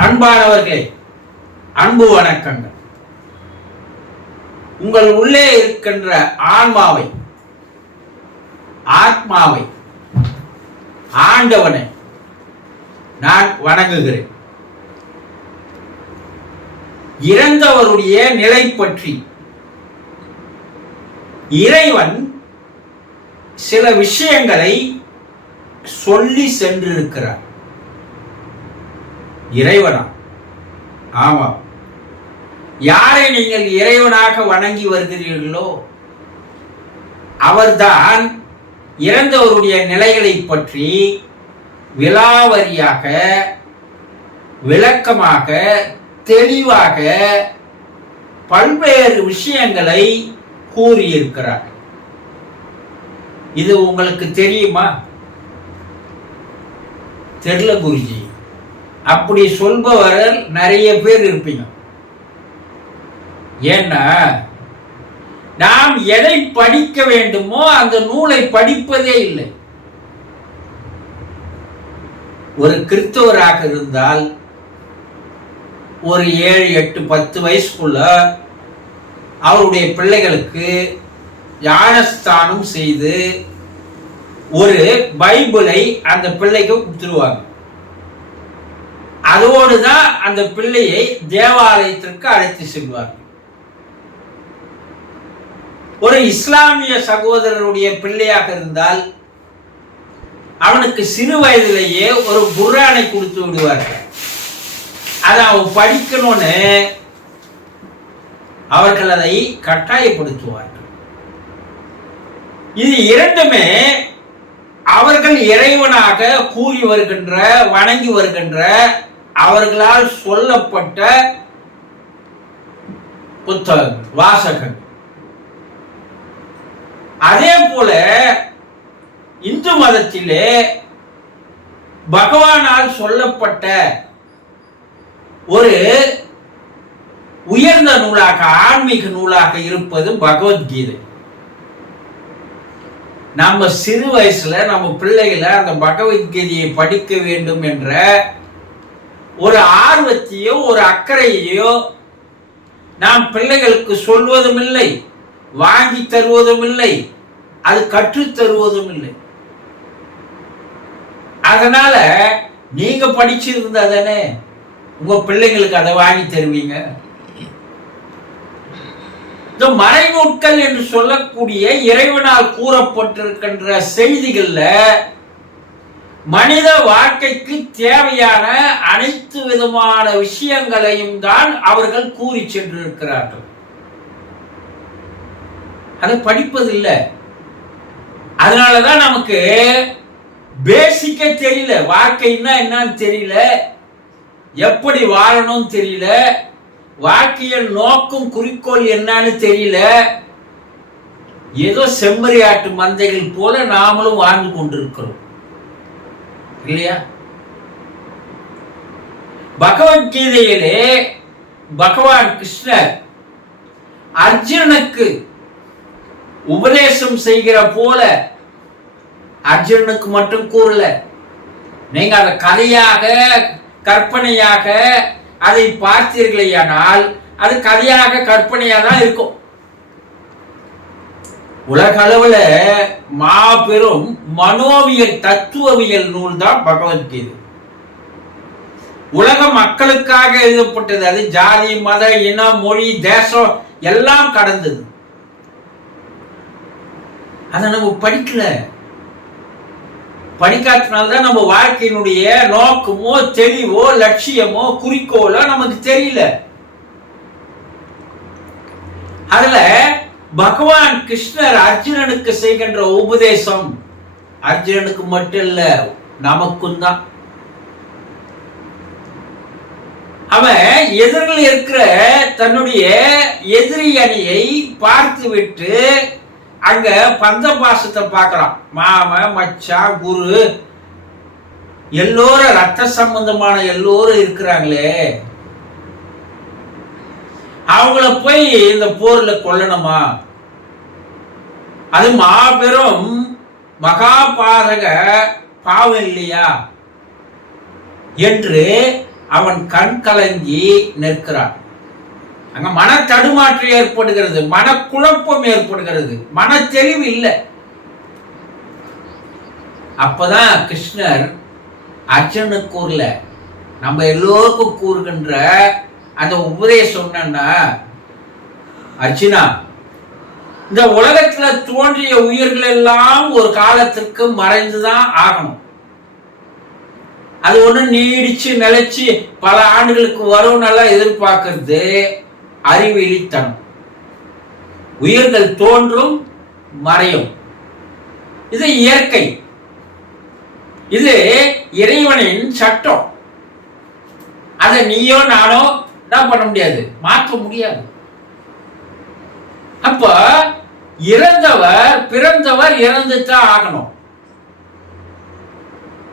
அன்பானவர்களே அன்பு வணக்கங்கள். உங்கள் உள்ளே இருக்கின்ற ஆன்மாவை ஆத்மாவை ஆண்டவனை நான் வணங்குகிறேன். இறந்தவருடைய நிலை பற்றி இறைவன் சில விஷயங்களை சொல்லி சென்றிருக்கிறார். இறைவனா? ஆமாம் யாரை நீங்கள் இறைவனாக வணங்கி வருகிறீர்களோ அவர்தான் இறந்தவருடைய நிலைகளை பற்றி விலாவரியாக விளக்கமாக தெளிவாக பல்வேறு விஷயங்களை கூறியிருக்கிறார். இது உங்களுக்கு தெரியுமா? தெரியல குருஜி. அப்படி சொல்பவர்கள் நிறைய பேர் இருப்பீங்க. ஏன்னா நாம் எதை படிக்க வேண்டுமோ அந்த நூலை படிப்பதே இல்லை. ஒரு கிறிஸ்தவராக இருந்தால் ஒரு ஏழு எட்டு பத்து வயசுக்குள்ள அவருடைய பிள்ளைகளுக்கு ஞானஸ்தானம் செய்து ஒரு பைபிளை அந்த பிள்ளைக்கு கொடுத்துருவாங்க. அதோடு தான் அந்த பிள்ளையை தேவாலயத்திற்கு அழைத்து செல்வார்கள். ஒரு இஸ்லாமிய சகோதரருடைய பிள்ளையாக இருந்தால் அவனுக்கு சிறு வயதிலேயே ஒரு குரானை கொடுத்து விடுவார்கள். அதை அவன் படிக்கணும்னு அவர்கள் அதை கட்டாயப்படுத்துவார்கள். இது இரண்டுமே அவர்கள் இறைவனாக கூறி வருகின்ற வணங்கி வருகின்ற அவர்களால் சொல்லப்பட்ட புத்தகம் வாசகம். அதே போல இந்து மதத்திலே பகவானால் சொல்லப்பட்ட ஒரு உயர்ந்த நூலாக ஆன்மீக நூலாக இருப்பது பகவத்கீதை. நம்ம சிறு வயசுல நம்ம பிள்ளைகளை அந்த பகவத்கீதையை படிக்க வேண்டும் என்ற ஒரு ஆர்வத்தையோ ஒரு அக்கறையையோ நாம் பிள்ளைகளுக்கு சொல்வதும் இல்லை வாங்கி தருவதும் இல்லை அது கற்றுத்தருவதும் இல்லை அதனால நீங்க படிச்சிருந்தா தானே உங்க பிள்ளைங்களுக்கு அதை வாங்கி தருவீங்க? இந்த மறைநூட்கள் என்று சொல்லக்கூடிய இறைவனால் கூறப்பட்டிருக்கின்ற செய்திகள்ல மனித வாழ்க்கைக்கு தேவையான அனைத்து விதமான விஷயங்களையும் தான் அவர்கள் கூறி சென்றிருக்கிறார்கள். அதை படிப்பதில்லை. அதனாலதான் நமக்கு பேசிக்க தெரியல. வாழ்க்கைன்னா என்னன்னு தெரியல. எப்படி வாழணும் தெரியல. வாழ்க்கையின் நோக்கம் குறிக்கோள் என்னன்னு தெரியல. ஏதோ செம்மறியாட்டு மந்தைகள் போல நாமளும் வாழ்ந்து கொண்டிருக்கிறோம். இல்லையா? பகவத்கீதையிலே பகவான் கிருஷ்ணர் அர்ஜுனனுக்கு உபதேசம் செய்கிற போல அர்ஜுனனுக்கு மட்டும் கூறல. நீங்க அதை கதையாக கற்பனையாக அதை பார்த்தீர்களேயானால் அது கதையாக கற்பனையாக தான் இருக்கும். உலக அளவுல மாபெரும் மனோவியல் தத்துவவியல் நூல் தான் பகவத்கீதை உலக மக்களுக்காக எழுதப்பட்டது அது. ஜாதி மத இனம் மொழி தேசம் எல்லாம் கடந்தது. அதை நம்ம படிக்கல. படிக்காதனால்தான் நம்ம வாழ்க்கையினுடைய நோக்கமோ தெளிவோ லட்சியமோ குறிக்கோளோ நமக்கு தெரியல. அதுல பகவான் கிருஷ்ணர் அர்ஜுனனுக்கு செய்கின்ற உபதேசம் அர்ஜுனனுக்கு மட்டும் இல்ல நமக்கும் தான். அவன் எதிரில் இருக்கிற தன்னுடைய எதிரி அணியை பார்த்து விட்டு அங்க பந்த பாசத்தை பார்க்கறான். மாம மச்சான் குரு எல்லோரும் ரத்த சம்பந்தமான எல்லோரும் இருக்கிறாங்களே அவங்கள போய் இந்த போர்ல கொல்லணுமா? அது மாபெரும் மகாபாரக பாவம் இல்லையா? என்று அவன் கண் கலங்கி நிற்கிறான். அங்க மன தடுமாற்றம் ஏற்படுகிறது மனக்குழப்பம் ஏற்படுகிறது மன தெளிவு இல்லை. அப்பதான் கிருஷ்ணர் அர்ஜுனுக்கு கூறல நம்ம எல்லோருக்கும் கூறுகின்ற அந்த உபதேசம் என்னன்னா இந்த உலகத்துல தோன்றிய உயிர்கள் எல்லாம் ஒரு காலத்திற்கு மறைந்துதான் ஆகணும். அது ஒண்ணு நீடிச்சு நிலைச்சு பல ஆண்டுகளுக்கு வரும் நல்லா எதிர்பார்க்கறது அறிவிலித்தனம். உயிர்கள் தோன்றும் மறையும். இது இயற்கை. இது இறைவனின் சட்டம். அதை நீயோ நானோ என்ன பண்ண முடியாது? மாற்ற முடியாது. அப்ப இறந்தவர் பிறந்தவர் இறந்துதான் ஆகணும்.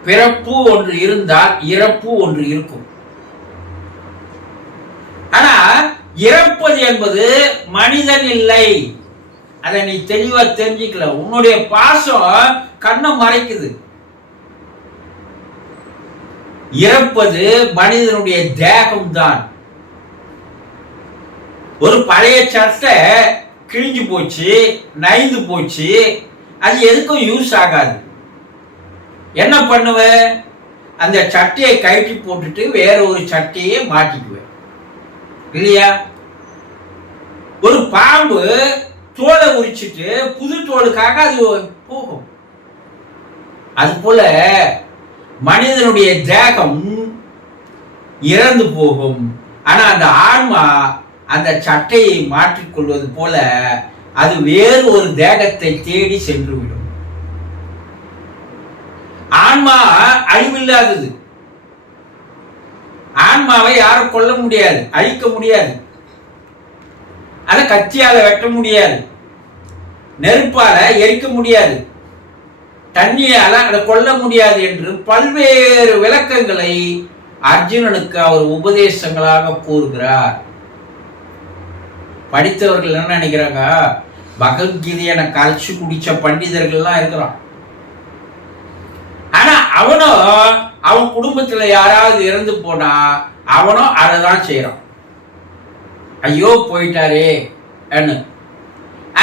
பிறப்பு ஒன்று இருந்தால் இறப்பு ஒன்று இருக்கும். ஆனா இறப்பது என்பது மனிதன் இல்லை. அதை நீ தெளிவா தெரிஞ்சுக்கல. உன்னுடைய பாசம் கண்ணை மறைக்குது. இறப்பது மனிதனுடைய தேகம் தான் ஒரு பழைய சட்டை கிழிஞ்சு போச்சு நைந்து போச்சு அது எதுக்கும் யூஸ் ஆகாது. என்ன பண்ணுவேன் அந்த சட்டையை கழட்டி போட்டுட்டு வேற ஒரு சட்டையை மாட்டிக்குவேன் இல்லையா? ஒரு பாம்பு தோலை உரிச்சிட்டு புது தோலுக்காக அது போகும். அது போல மனிதனுடைய தேகம் இறந்து போகும். ஆனா அந்த ஆன்மா அந்த சட்டையை மாற்றிக்கொள்வது போல அது வேறு ஒரு தேகத்தை தேடி சென்றுவிடும். ஆன்மா அழிவில்லாதது. ஆன்மாவை யாரும் கொல்ல முடியாது அழிக்க முடியாது. அதை கத்தியால வெட்ட முடியாது. நெருப்பால எரிக்க முடியாது. தண்ணியால அதை கொல்ல முடியாது என்று பல்வேறு விளக்கங்களை அர்ஜுனனுக்கு அவர் உபதேசங்களாக கூறுகிறார். படித்தவர்கள் என்ன நினைக்கிறாங்க? பகவத்கீதையை நான் கரைச்சு குடிச்ச பண்டிதர்கள்லாம் இருக்கிறான். ஆனா அவனும் அவன் குடும்பத்துல யாராவது இறந்து போனா அவனும் அதை தான் செய்யறான் ஐயோ போயிட்டாரே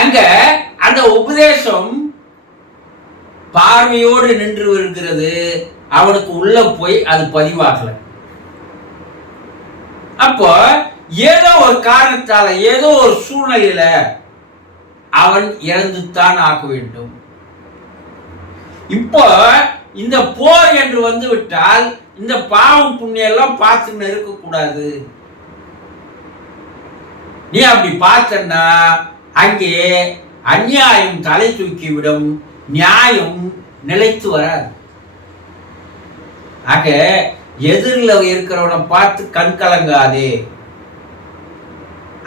அங்க அந்த உபதேசம் பார்வையோடு நின்று இருக்கிறது. அவனுக்கு உள்ள போய் அது பதிவாகல. அப்போ ஏதோ ஒரு காரணத்தால ஏதோ ஒரு சூழ்நிலையில அவன் இறந்துத்தான் ஆக வேண்டும். இப்போ இந்த போர் என்று வந்து விட்டால் இந்த பாவம் புண்ணியம் எல்லாம் பார்த்துன்னு இருக்கக்கூடாது. நீ அப்படி பார்த்தன்னா அங்கே அந்நியாயம் தலை தூக்கிவிடும் நியாயம் நிலைத்து வராது. ஆக எதிரில் இருக்கிறவனை பார்த்து கண் கலங்காதே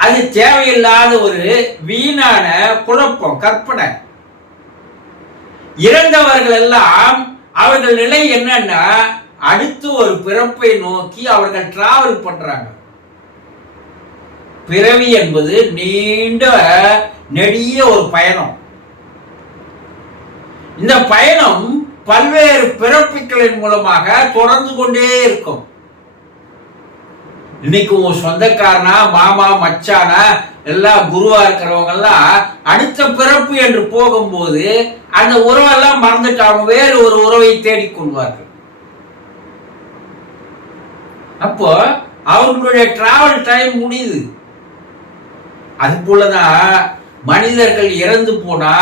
அது தேவையில்லாத ஒரு வீணான குழப்பம் கற்பனை. இறந்தவர்கள் எல்லாம் அவர்கள் நிலை என்னன்னா அடுத்து ஒரு பிறப்பை நோக்கி அவர்கள் டிராவல் பண்றாங்க. பிறவி என்பது நீண்ட நெடிய ஒரு பயணம். இந்த பயணம் பல்வேறு பிறப்புகளின் மூலமாக தொடர்ந்து கொண்டே இருக்கும். இன்னைக்கு உன் சொந்தக்காரனா மாமா மச்சானா எல்லாம் குருவா இருக்கிறவங்க எல்லாம் அடுத்த பிறப்பு என்று போகும்போது அந்த உறவெல்லாம் மறந்துட்டாங்க வேறு ஒரு உறவை தேடிக்கொள்வார்கள் அப்போ அவர்களுடைய டிராவல் டைம் முடியுது. அது போலதான் மனிதர்கள் இறந்து போனா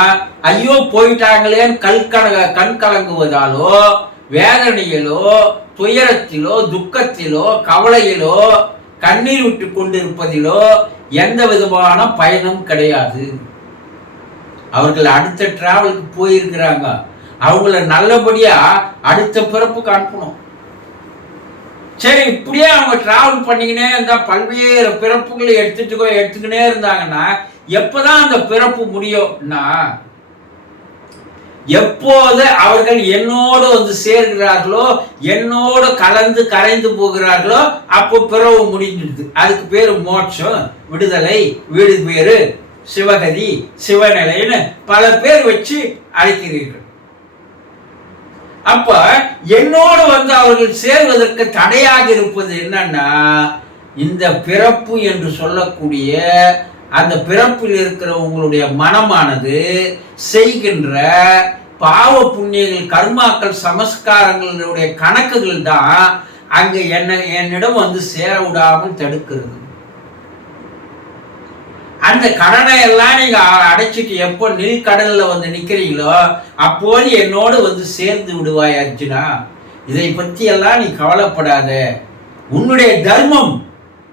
ஐயோ போயிட்டாங்களேன்னு கல்கலங்க கண் கலங்குவதாலோ வேதனையிலோ துயரத்திலோ துக்கத்திலோ கவலையிலோ கண்ணீர் விட்டு கொண்டிருப்பதிலோ எந்த விதமான பயனும் கிடையாது. அவர்கள் அடுத்த டிராவலுக்கு போயிருக்கிறாங்க. அவங்கள நல்லபடியா அடுத்த பிறப்புக்கு அனுப்பணும் சரி இப்படியே அவங்க டிராவல் பண்ணிக்கினே இருந்தா பல்வேறு பிறப்புகளை எடுத்துட்டு எடுத்துக்கினே இருந்தாங்கன்னா எப்பதான் அந்த பிறப்பு முடியும்னா எப்போது அவர்கள் என்னோடு வந்து சேர்கிறார்களோ என்னோடு கலந்து கரைந்து போகிறார்களோ அப்போ பிறவு முடிஞ்சிடுது அதுக்கு பேர் மோட்சம் விடுதலை வீடு பேரு சிவகதி சிவநிலைன்னு பல பேர் வச்சு அழைக்கிறீர்கள். அப்ப என்னோடு வந்து அவர்கள் சேர்வதற்கு தடையாக இருப்பது என்னன்னா இந்த பிறப்பு என்று சொல்லக்கூடிய அந்த பிறப்பில் இருக்கிற உங்களுடைய மனமானது செய்கின்ற பாவ புண்ணியங்கள் கர்மாக்கள் சமஸ்காரங்களுடைய கணக்குகள் தான் அங்கே என்ன என்னிடம் வந்து சேர விடாமல் தடுக்கிறது. அந்த கடனை எல்லாம் நீங்க அடைச்சிட்டு எப்போ நெல் கடல்ல வந்து நிக்கிறீங்களோ அப்போது என்னோடு வந்து சேர்ந்து விடுவாய் அர்ஜுனா. இதை பத்தி எல்லாம் நீ கவலைப்படாத. உன்னுடைய தர்மம்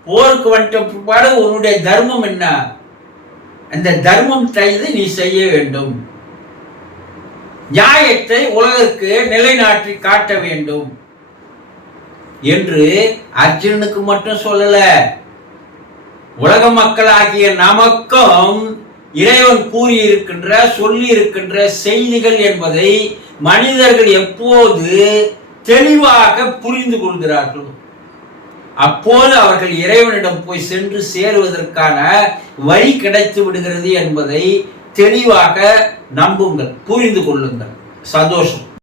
போருக்கு வந்த பிற்பாடு உன்னுடைய தர்மம் என்ன? அந்த தர்மம் செய்து நீ செய்ய வேண்டும். நியாயத்தை உலகிற்கு நிலைநாட்டி காட்ட வேண்டும். என்று அர்ஜுனனுக்கு மட்டும் சொல்லல. உலக மக்களாகிய நமக்கும் இறைவன் கூறியிருக்கின்ற சொல்லி இருக்கின்ற செய்திகள் என்பதை மனிதர்கள் எப்போது தெளிவாக புரிந்து கொள்கிறார்களோ அப்போது அவர்கள் இறைவனிடம் போய் சென்று சேருவதற்கான வழி கிடைத்து விடுகிறது என்பதை தெளிவாக நம்புங்கள் புரிந்து கொள்ளுங்கள். சந்தோஷம்.